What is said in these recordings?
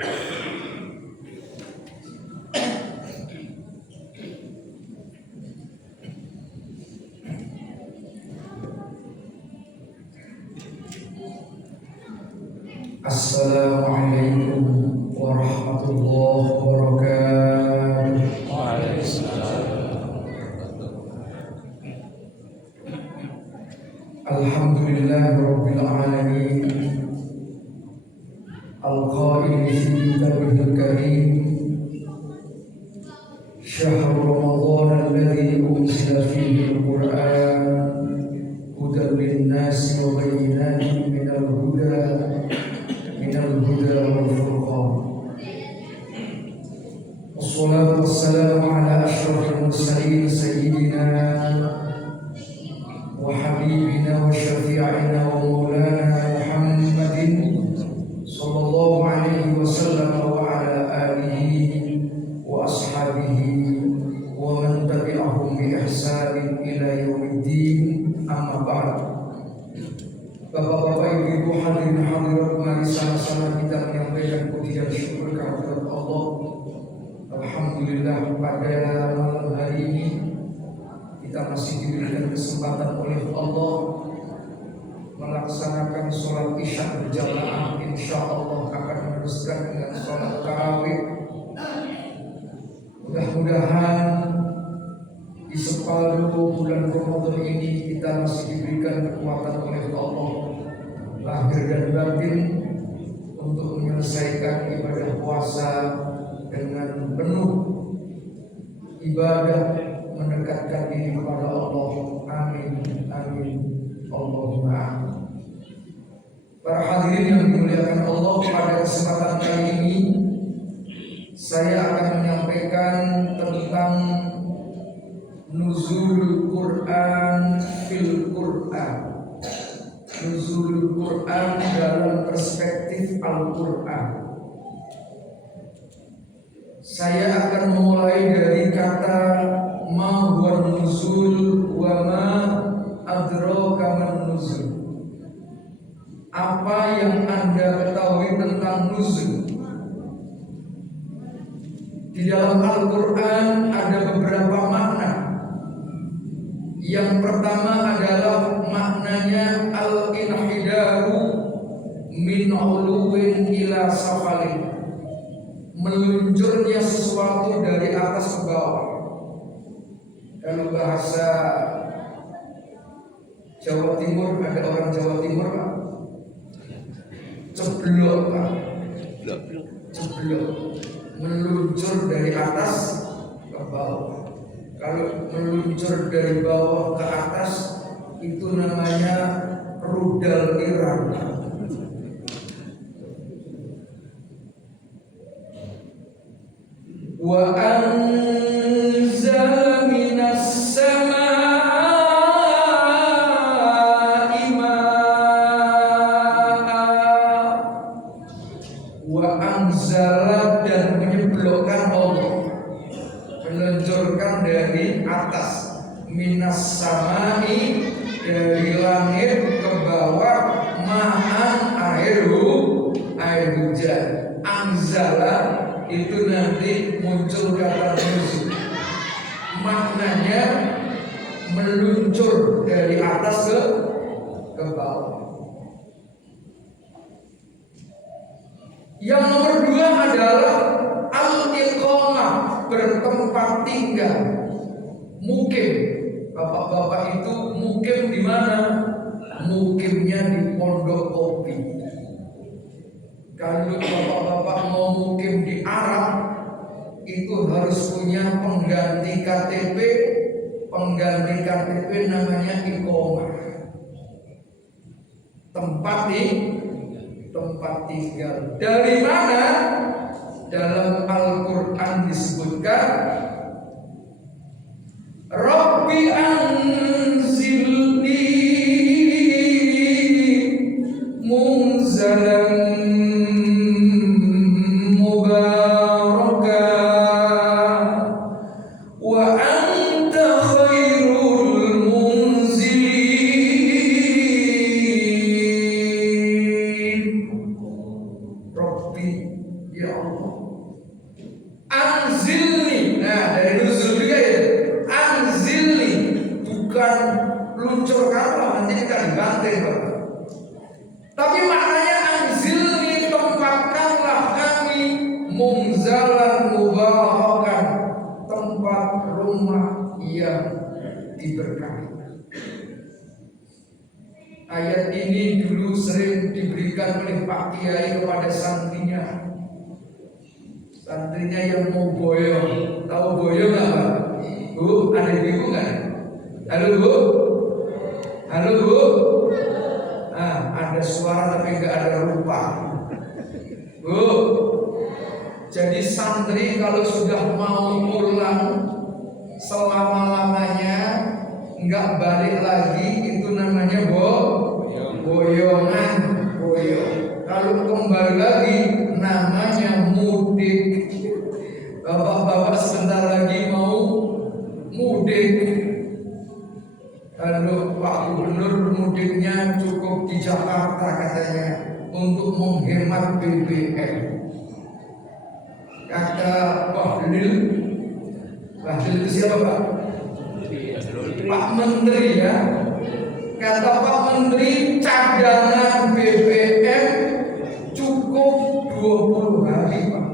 Assalamualaikum warahmatullahi wabarakatuh. Alhamdulillahirabbil alamin. Al-qail fi kitabihil karim. Syahrul Ramadan alladzi unzila fihi al-Qur'an hudan lin-nasi wa bayyinatin minal huda wal furqan. Wassalatu wassalamu ala asyrafil mursalin sayyidina wa habibina wa syafi'ina wa maulana Muhammadin sallallahu alaihi wasallam wa ala alihi wa ashabihi wa man tabi'ahum bi ihsanin ila yaumiddin. Amma ba'd. Bapak-bapak, ibu-ibu, hadirin hadirat, mari sama-sama kita menyampaikan puji dan syukur kehadirat Allah. Alhamdulillah, pada malam hari ini kita masih diberikan kesempatan oleh Allah melaksanakan sholat isya berjamaah. Insya Allah akan meneruskan dengan sholat tarawih. Mudah-mudahan di separuh bulan Ramadan ini kita masih diberikan kekuatan oleh Allah lahir dan batin untuk menyelesaikan ibadah puasa dengan penuh ibadah, mendekatkan diri kepada Allah. Amin, amin, Allahumma amin. Para hadirin yang dimuliakan Allah, pada kesempatan kali ini saya akan menyampaikan tentang Nuzul Quran fil Quran. Nuzul Quran dalam perspektif Al-Quran. Saya akan memulai dari kata ma huwa nuzul wa ma adraka man nuzul. Apa yang Anda ketahui tentang nuzul? Di dalam Al-Quran ada beberapa makna. Yang pertama adalah maknanya al-inhidaru min uluwin ila safalin, meluncurnya sesuatu dari atas ke bawah. Kalau bahasa Jawa Timur, ada orang Jawa Timur Pak, ceblok Pak, ceblok, meluncur dari atas ke bawah. Kalau meluncur dari bawah ke atas itu namanya rudal Iran. Wa anzala minas samaa'i maa'a. Wa anzala, dan menyeblokkan Allah, meluncurkan dari atas, minas samai, dari langit ke bawah, ma'an, air hujan. Anzala itu nanti muncul kata nuzul, maknanya meluncur dari atas ke bawah. Yang nomor dua adalah al-iqamah, bertempat tinggal. Mukim, bapak-bapak itu mukim di mana? Mukimnya di Pondok Kopi. Kalau bapak-bapak mau mukim di Arab, itu harus punya pengganti KTP. Pengganti KTP namanya iqamah. Tempat tinggal. Dari mana? Dalam Al-Quran disebutkan Rabbi anzilni munzalan mubarakan wa anta khairul munzilin. Rabbi Ya Allah, anzilni. Nah, dari nuzul juga ya. Anzilni, bukan luncurkanlah nanti kita dibanting, Bapak. Tapi maknanya anzilni, tempatkanlah kami munzalan mubarakan, tempat rumah yang diberkahi. Ayat ini dulu sering diberikan oleh Pak Kiai kepada santrinya. Santrinya yang mau boyong. Tahu boyong nggak, Pak? Bu, ada ibu nggak? Halo Bu? Halo Bu? Nah, ada suara tapi nggak ada rupa. Bu, jadi santri kalau sudah mau pulang selama-lamanya nggak balik lagi, itu namanya boyongan. Kalau kembali lagi namanya mudik. Bapak-bapak sebentar lagi mau mudik. Kalau Pak Gubernur mudiknya cukup di Jakarta katanya untuk menghemat BBM. Kata Bahlil itu siapa, Pak? Pak Menteri ya. Kata Pak Menteri, cadangan BBM cukup 20 hari, Pak.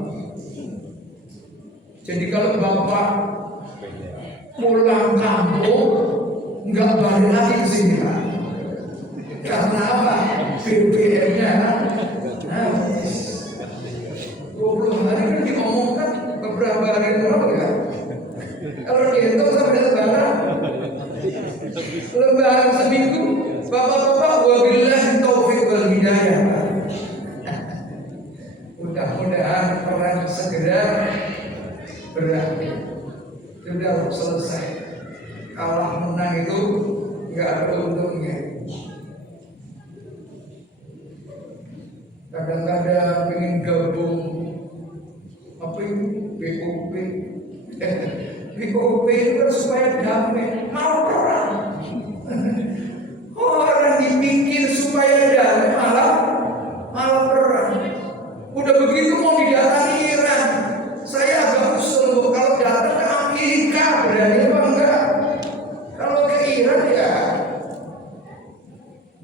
Jadi kalau Bapak pulang kampung nggak balik lagi ke sini, Pak. Karena apa? BBM-nya 20 hari kan diomongkan beberapa hari berapa ya? Kalau dihitung sampai lebaran seminggu, bapak-bapak wabillahi taufiq wal hidayah. Mudah-mudahan perang segera berakhir. Sudah selesai. Kalah menang itu nggak ada untungnya. Kadang-kadang ingin gabung apa itu BOP. BOP itu kan supaya damai, mau perang. Orang dipikir supaya damai malah perang. Udah begitu mau didatangi Iran, saya agak usul kalau datang ke Amerika berani apa enggak? Kalau ke Iran ya,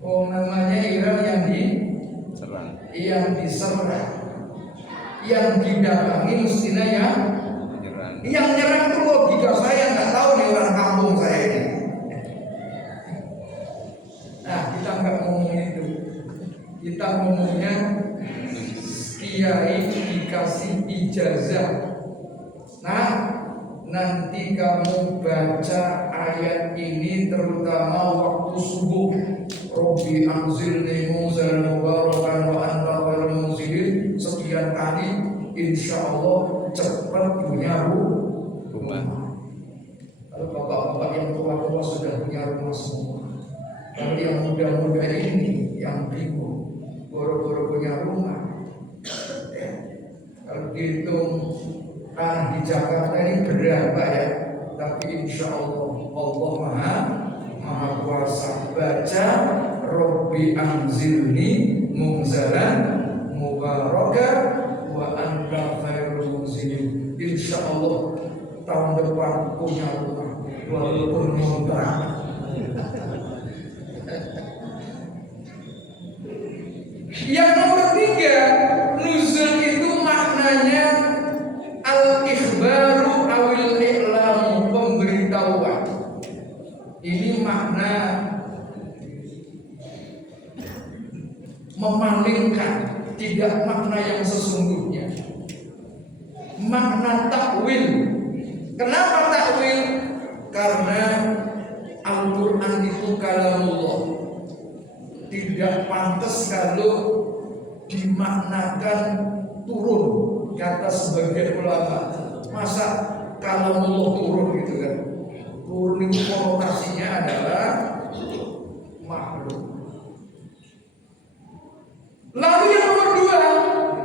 namanya Iran yang diserang, yang didatangi mestinya yang nyerang itu logika saya nggak tahu nih orang kampung saya ini. Nah, kita nggak ngomong itu, kita ngomongnya kiai dikasih ijazah. Nah, nanti kamu baca ayat ini terutama waktu subuh. Robbi anzilni munzalan mubarakan wa anta khairul munzilin sekian kali, insya Allah cepat punya rumah. Kalau bapak-bapak yang tua-tua sudah punya rumah semua, kalau yang muda-muda ini yang bingung boro-boro punya rumah. Kalau dihitung tanah di Jakarta ini berapa ya? Tapi insya Allah Allah maha kuasa. Baca Robbi anzilni munzalan mubarakan wa anta khairul munzilin. Insya Allah tahun depan punya rumah walaupun ngontrak. Yang nomor 3, nuzul itu maknanya al-ikhbaru awil i'lamu, pemberitahuan. Ini makna memalingkan, tidak makna yang sesungguhnya. Makna takwil. Kenapa takwil? Karena Al-Quran itu kalamullah. Tidak pantas kalau dimaknakan turun. Kata sebagian ulama, masa kalamullah turun gitu kan? Turun itu konotasinya adalah makhluk. Lalu yang nomor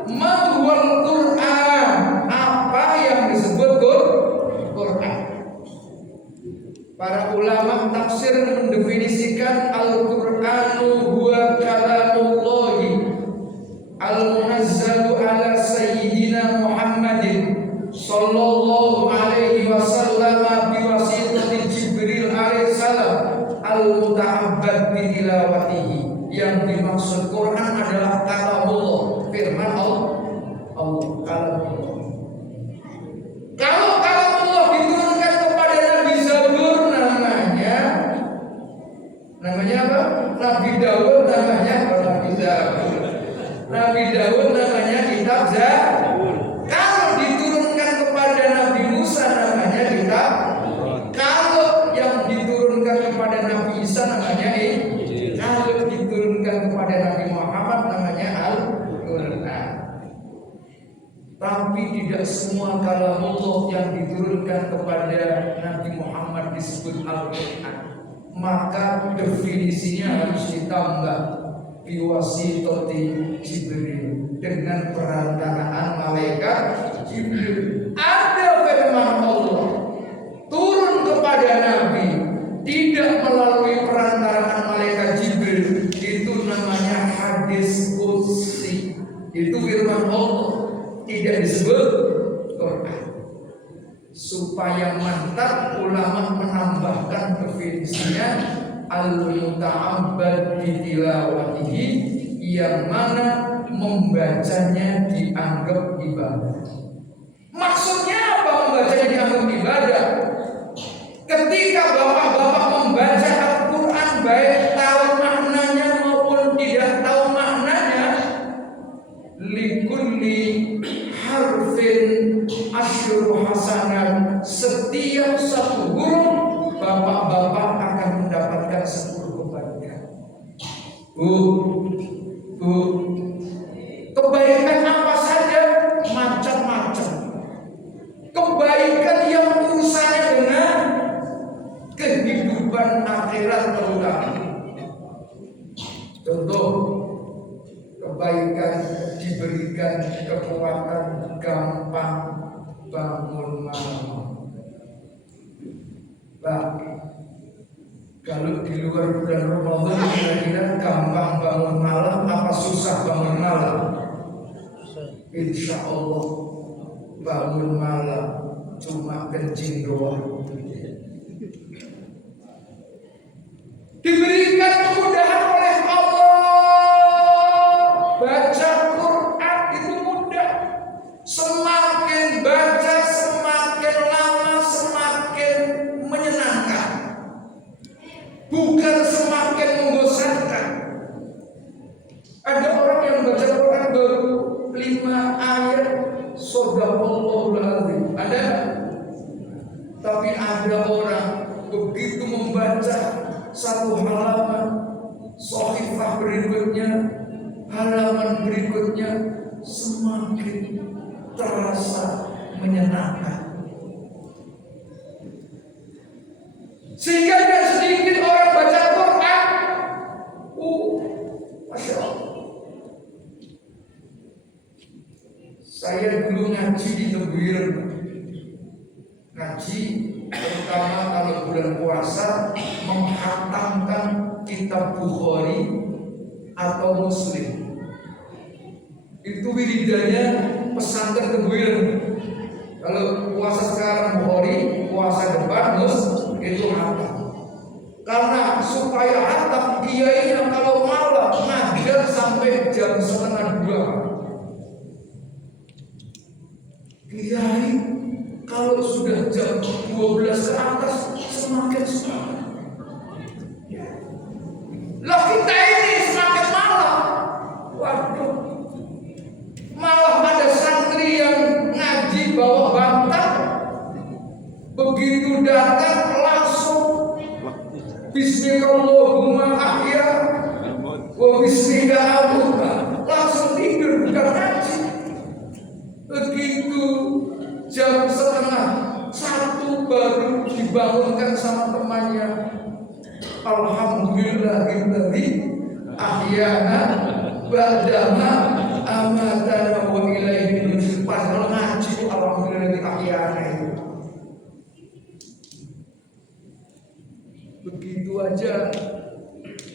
2, mahwal Quran. Apa yang disebut Quran? Para ulama tafsir mendefinisikan Al-Qur'anu huwa kalamullahi al-munazzalu ala sayyidina Tapi tidak semua kalamullah yang diturunkan kepada Nabi Muhammad disebut Al-Quran. Maka definisinya harus ditambah biwasitati Jibril, dengan perantaraan malaikat Jibril. Ada firman Allah turun kepada Nabi tidak melalui perantaraan malaikat Jibril, itu namanya hadis qudsi. Itu firman Allah, tidak disebut Quran. Supaya mantap, ulama menambahkan definisinya al-muta'abbad bitilawatihi, yang mana membacanya dianggap ibadah. Maksudnya apa membacanya dianggap ibadah? Ketika bapak-bapak membaca Al-Quran, baik tahu maknanya maupun tidak tahu maknanya, likulli harfin asyru hasanat, setiap satu huruf bapak-bapak akan mendapatkan 10 kebaikan. Kebaikan apa saja? Macam-macam. Kebaikan yang urusannya dengan kehidupan akhirat terutama. Contoh, kebaikan diberikan kekuatan gampang bangun malam. Kalau di luar bulan Ramadan kira-kira gampang bangun malam apa susah bangun malam? Insya Allah bangun malam cuma kencing doang. Diberikan kemudahan oleh Allah. Baca Quran itu mudah. Semakin baca semakin lama semakin menyenangkan, bukan semakin membosankan. Ada orang yang baca Quran baru 5 ayat, shadaqallahul azim. Ada? Tapi ada orang begitu membaca satu halaman, shahifah berikutnya, halaman berikutnya, semakin terasa menyenangkan. Sehingga tidak sedikit orang baca Quran, Masya Allah. Saya dulu ngaji di Tebuireng, ngaji terutama kalau bulan puasa, menghatamkan kitab Bukhari atau Muslim. Itu wiridanya pesantren Tebuireng. Kalau puasa sekarang Bukhari, puasa depan itu hatam. Karena supaya hatam, kiainya kalau malam ngajar sampai jam 1:30. Kiai kalau sudah jam 12 ke atas semakin semangat. Loh, kita ini semakin malam. Waduh, malah ada santri yang ngaji bawa bantal, begitu datang langsung Bismillahirrahmanirrahim ahya wa bismika abuka, langsung tidur bukan ngaji. Begitu jam 12:30 baru dibangunkan sama temannya, alhamdulillahilladzi ahyana ba'dama amatana wa ilaihi nusyur. Padahal ngaji alhamdulillahilladzi ahyana itu. Begitu aja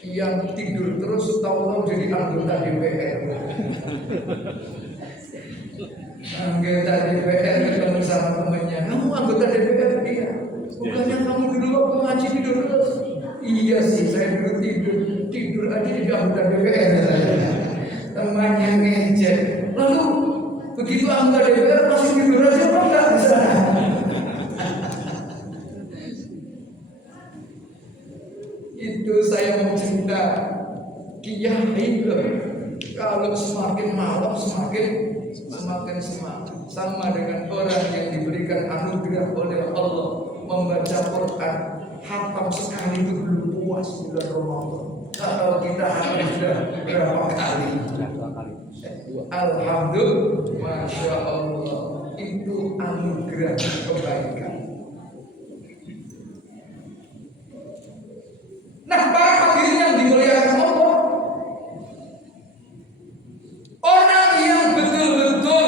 yang tidur terus tahu-tahu jadi anggota DPR. Anggota DPR ketemu sama temannya, kamu anggota DPR? Iya. Bukannya kamu dulu waktu ngaji tidur terus? Iya sih, saya dulu tidur aja di anggota DPR. Temannya ngejek. Lalu begitu anggota DPR masih tidur aja apa enggak di sana? Itu saya mau cerita kiai kalau semakin malam semakin semangat, sama dengan orang yang diberikan anugerah oleh Allah membaca Quran hatam sekali itu belum puas bulan Ramadan. Kalau kita sudah berapa kali? Alhamdulillah, masya Allah. anugerah kebaikan. Nah, para hadirin yang dimuliakan Allah, orang yang betul-betul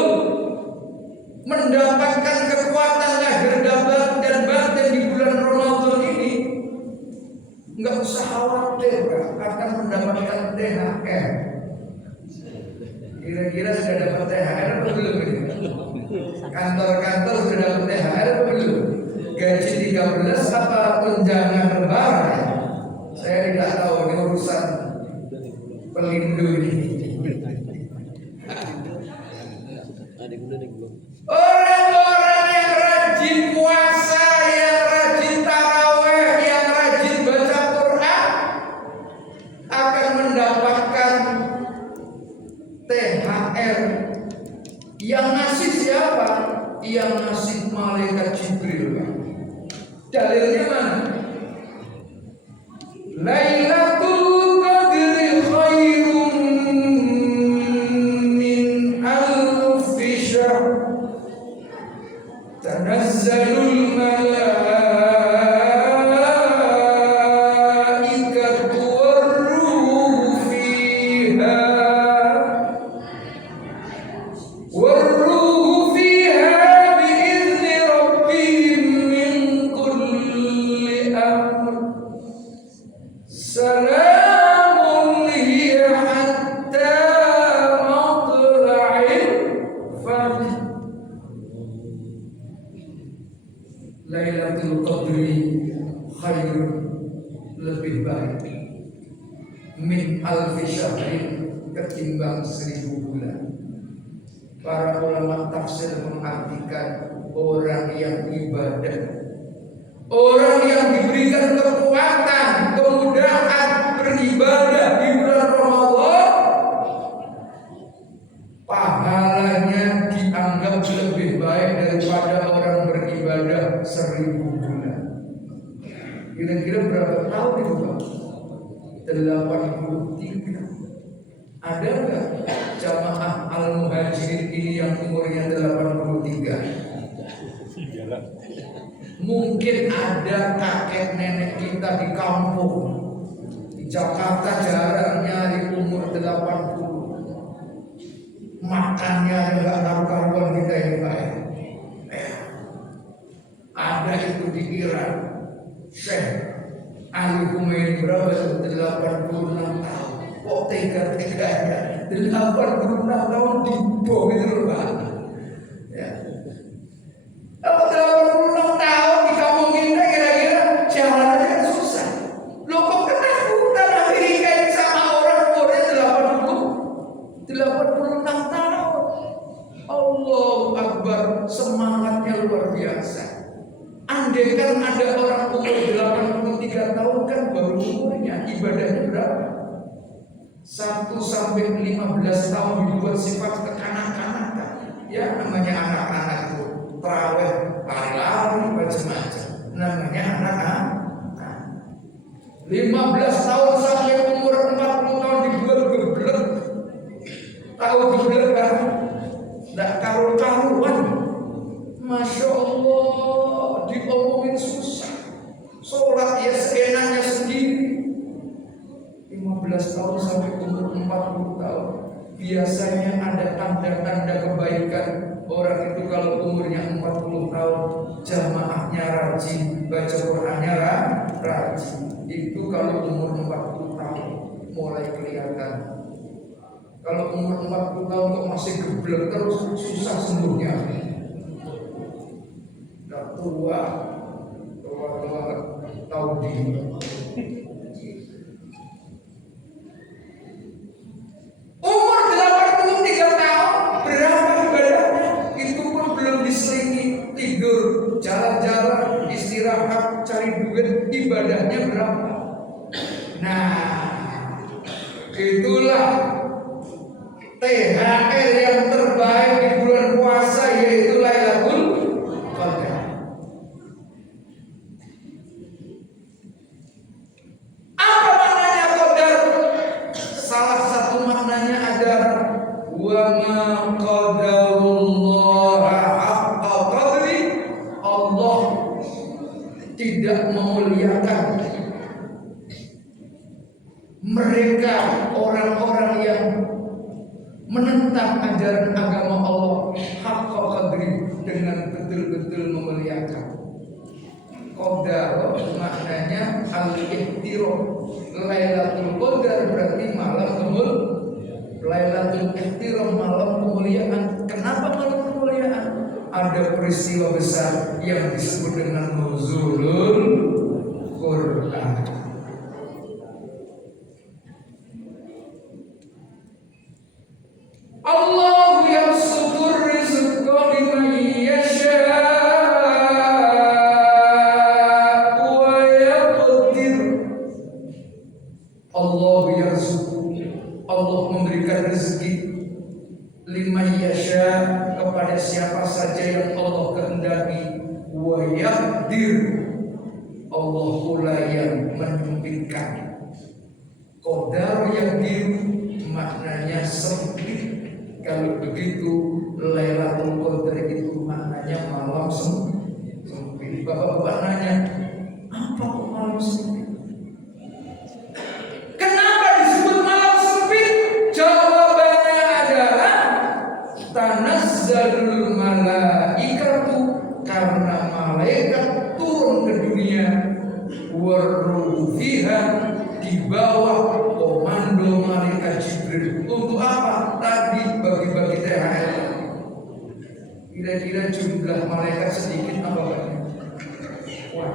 mendapatkan kekuatan lahir dan batin di bulan Ramadan ini, nggak usah khawatir akan mendapatkan THR. Kira-kira sudah dapat THR atau belum? Kantor-kantor sudah dapat THR atau belum? Gaji 13 apa tunjangan lebaran? Saya tidak tahu, ini urusan Pelindo ini. Orang-orang yang rajin puasa, yang rajin tarawih, yang rajin baca Quran akan mendapatkan THR. Yang ngasih siapa? Yang ngasih malaikat Jibril. Dalilnya mana? Lailatul Qadri khairum min alfi syahr. Tanazzalul malaikatu war-ruhu fiha. War-ruhu fiha bi'izni rabbihim min kulli amr. Salamun hiya hatta matla'il fajr. Lailatul Qadri khairun, lebih baik min alfi syahrin, ketimbang 1000 bulan. Para ulama tafsir mengartikan orang yang ibadah, orang yang diberikan kekuatan, kemudahan beribadah di bulan Ramadan, pahalanya dianggap lebih baik daripada orang beribadah 1000 bulan. Kira-kira berapa tahun itu Pak? 83. Ada nggak jamaah al-muhajirin ini yang umurnya 83? Mungkin ada kakek nenek kita di kampung di Jakarta jarang nyari umur 80. Makannya nggak karu-karuan kita ini Pak. Ada itu di Iran, Syekh Ali Khomeini berapa? 86 tahun. Kok tega-teganya 86 tahun di bawah gitu loh Pak. Ya. Kalau 86 tahun dikampungin kira-kira jalan aja kan susah. Loh kok ketakutan Amerika ini sama orang umurnya 86 tahun. Allahu Akbar, semangatnya luar biasa. Andai kan ada orang umur 83 tahun kan baru umurnya, ibadahnya berapa? 1 sampai 15 tahun dibuat sifat kekanak-kanakan. Ya namanya anak-anak itu tarawih, lari-lari, macam-macam. Namanya anak-anak. 15 tahun sampai umur 40 tahun dibuat geblek. Tahu geblek kan? Tidak karu-karuan. Masya Allah, diomongin susah. Sholat ya seenaknya sendiri. 15 tahun sampai umur 40 tahun. Biasanya ada tanda-tanda kebaikan. Orang itu kalau umurnya 40 tahun, jamaahnya rajin, baca Qur'annya rajin. Itu kalau umur 40 tahun mulai kelihatan. Kalau umur 40 tahun kok masih geblek terus, susah sembuhnya. Udah tua tahu diri. Umur 83 tahun berapa ibadahnya? Itu pun belum diselingi tidur, jalan-jalan, istirahat, cari duit, ibadahnya berapa? Nah, itulah THR yang terbaik di bulan puasa, yaitu Lailatul Qadar. Apa maknanya qadar? Salah satu maknanya adalah wa ma qadarullaha haqqa qadri dengan betul-betul memuliakan. Qadar maknanya al-ihtiram. Lailatul Qadar berarti malam Lailatul Ihtiram, malam kemuliaan. Kenapa malam kemuliaan? Ada peristiwa besar yang disebut dengan nuzulul Quran. Allah yabsutur rizqa liman yasha wa yaqdir. Allah yarzuqu, Allah memberikan rezeki liman yasha, kepada siapa saja yang Allah kehendaki, wa yaqdir, Allah pula yang menyempitkan. Qadar yaqdir maknanya sempit. Kalau begitu Lailatul Qadar itu maknanya malam sempit. Bapak-bapak nanya, apa kok malam sempit? Kenapa disebut malam sempit? Jawabannya adalah tanazzalul malaikatu, karena malaikat turun ke dunia, waruhu fiha, di bawah komando malaikat Jibril. Untuk apa? Tadi bagi-bagi THR. Kira-kira jumlah malaikat sedikit apa banyak? Wah,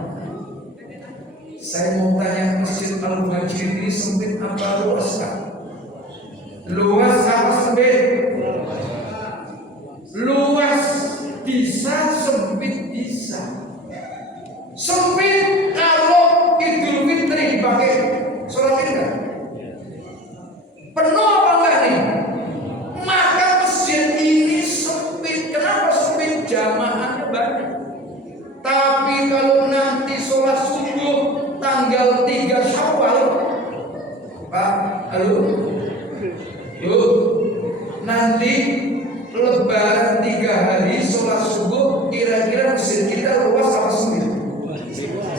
saya mau tanya, Masjid Al-Muhajirin ini sempit apa luas? Luas apa sempit? Luas bisa, sempit bisa. Sempit kalau Idul Fitri dipakai sholat Id kan? Penuh apa enggak nih? Maka masjid ini sempit. Kenapa sempit? Jamaahnya banyak. Tapi kalau nanti sholat subuh tanggal 3 Syawal, Pak, halo? Yuk, nanti Lebaran 3 hari sholat subuh, kira-kira masjid kita luas apa sempit?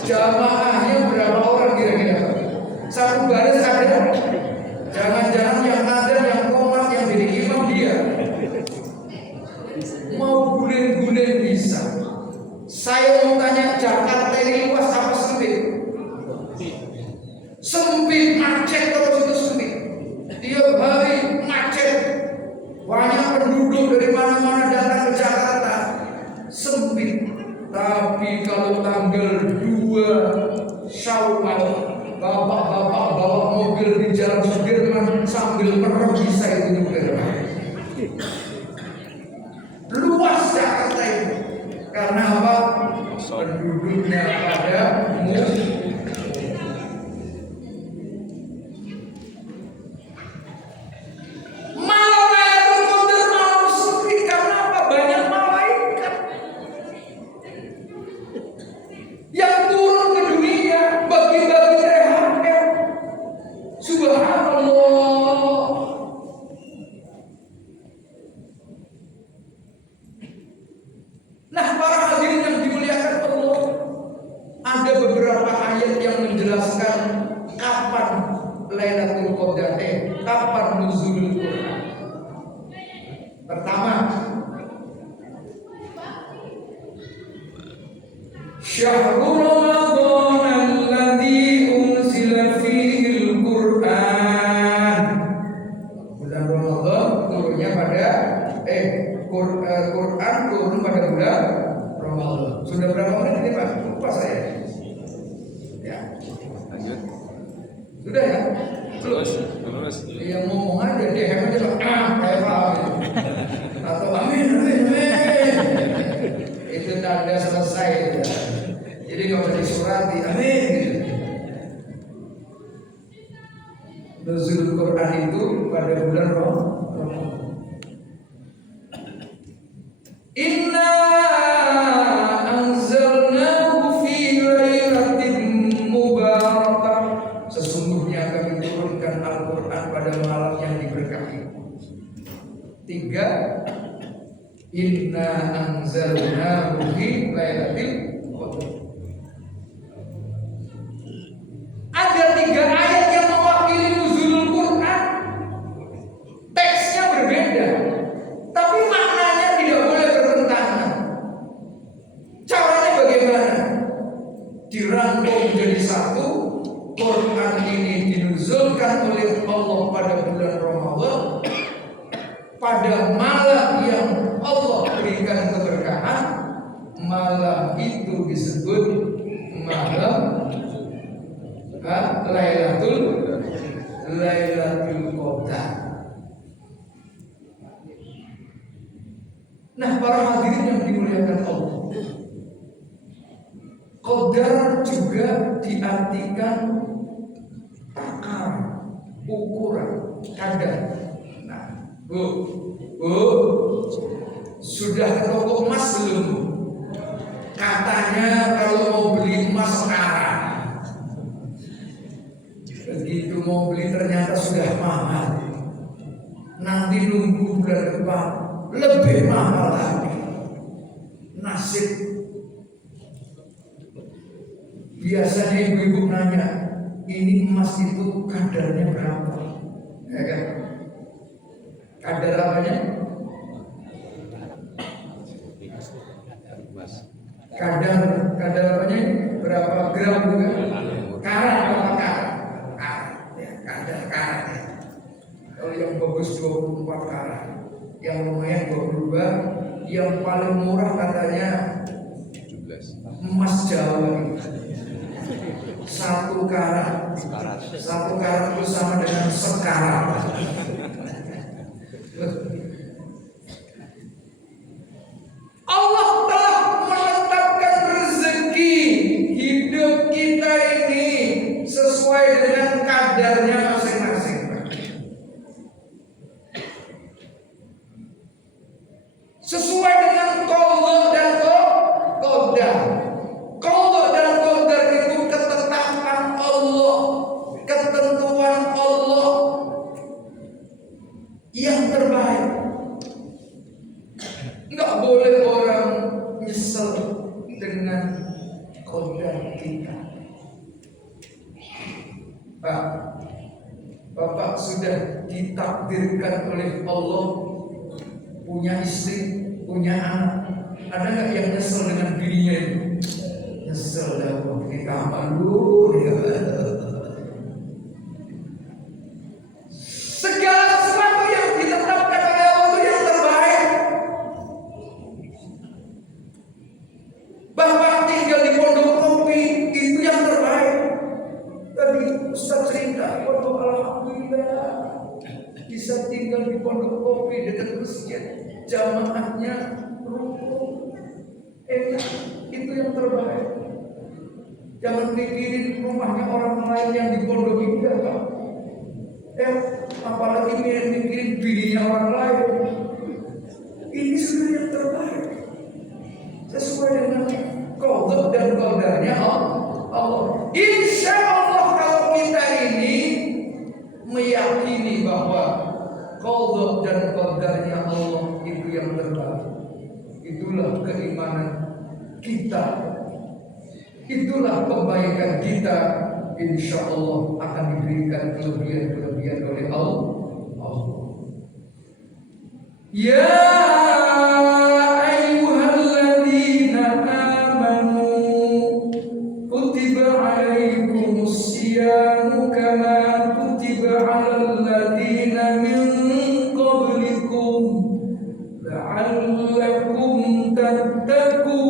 Jamaahnya berapa orang kira-kira? Satu baris ada? Jangan-jangan yang ada yang komat yang jadi imam dia. Mau guling-guling bisa. Saya mau tanya, Jakarta ini luas apa sempit? Sempit, macet terus itu sempit. Tiap hari macet. Banyak penduduk dari mana-mana datang ke Jakarta. Sempit. Tapi kalau tanggal 2 Syawal, bapak-bapak bawa mobil di Jalan Sudirman sambil merem bisa itu juga. Luas Jakarta ini. Karena apa? Penduduknya pada Syahrul Ramadan alladzi unzila fihil Qur'an. Bulan Ramadan turunnya pada Quran turun pada bulan Ramadan. Sudah berapa menit ini Pak? Lupa saya. Ya. Lanjut. Sudah ya? Terus. Yang ngomong aja dia hemat aja Pak. Saya paham. Atau amin. Itu tanda selesai. Jadi nggak usah disurati, amin. Nuzul Quran itu pada bulan Ramadan. Inna anzalnahu fi lailatin mubarakah. Sesungguhnya kami turunkan Al-Quran pada malam yang diberkahi. 3. Inna anzalnahu fi lailatil qadar. Ada 3 ayat yang mewakili nuzulul Quran. Teksnya berbeda, tapi maknanya tidak boleh bertentangan. engkau menjadi satu. Quran ini dinuzulkan oleh Allah pada bulan Ramadan, pada malam yang Allah berikan keberkahan. Malam itu disebut malam Lailatul Qadar. Nah, para hadirin yang dimuliakan Allah, Qadar juga diartikan takaran, ukuran, kadar. Nah, Bu, sudah ke toko emas belum? Katanya kalau mau beli emas sekarang, begitu mau beli ternyata sudah mahal. Nanti nunggu bulan depan lebih mahal lagi. Nasib. Biasanya ibu-ibu nanya, ini emas itu kadarnya berapa? Ya kan? Kadar apanya? Kadar apanya? Berapa gram juga? Karat apa karat? Ya, karat ya. Kalau yang bagus 24 karat, yang lumayan 22, yang paling murah katanya 17. Emas Jawa itu 1 karat. 1 karat itu sama dengan sekarat. Allah telah menetapkan rezeki hidup kita ini sesuai dengan kadarnya masing-masing. Sesuai dengan qadha dan qadar. Qadha dan qadar itu ketetapan Allah, ketentuan Allah yang terbaik. Enggak boleh orang nyesel dengan qadar kita. Pak, Bapak sudah ditakdirkan oleh Allah punya istri, punya anak. Ada nggak yang nyesel dengan bininya itu? Nyesel dah, kita malu. Segala sesuatu yang ditetapkan oleh Allah itu yang terbaik. Bahkan tinggal di pondok kopi itu yang terbaik. Tadi Ustaz cerita, waduh alhamdulillah bisa tinggal di pondok kopi dekat masjid, jamaahnya rukun, enak, itu yang terbaik. Jangan pikirin rumahnya orang lain yang di pondok indah, Pak. Apalagi mikirin bininya orang lain. Ini sudah yang terbaik sesuai dengan qadha dan qadarnya Allah. Insya Allah kalau kita ini meyakini bahwa qadha dan qadarnya Allah itu yang terbaik, itulah keimanan kita, itulah kebaikan kita. Insya Allah akan diberikan kelebihan-kelebihan oleh Allah. Ya ayyuhalladzina amanu kutiba alaikumus siyamu kama kutiba alal ladzina min qablikum la'allakum tattaqun.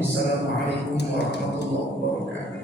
Assalamualaikum warahmatullahi wabarakatuh.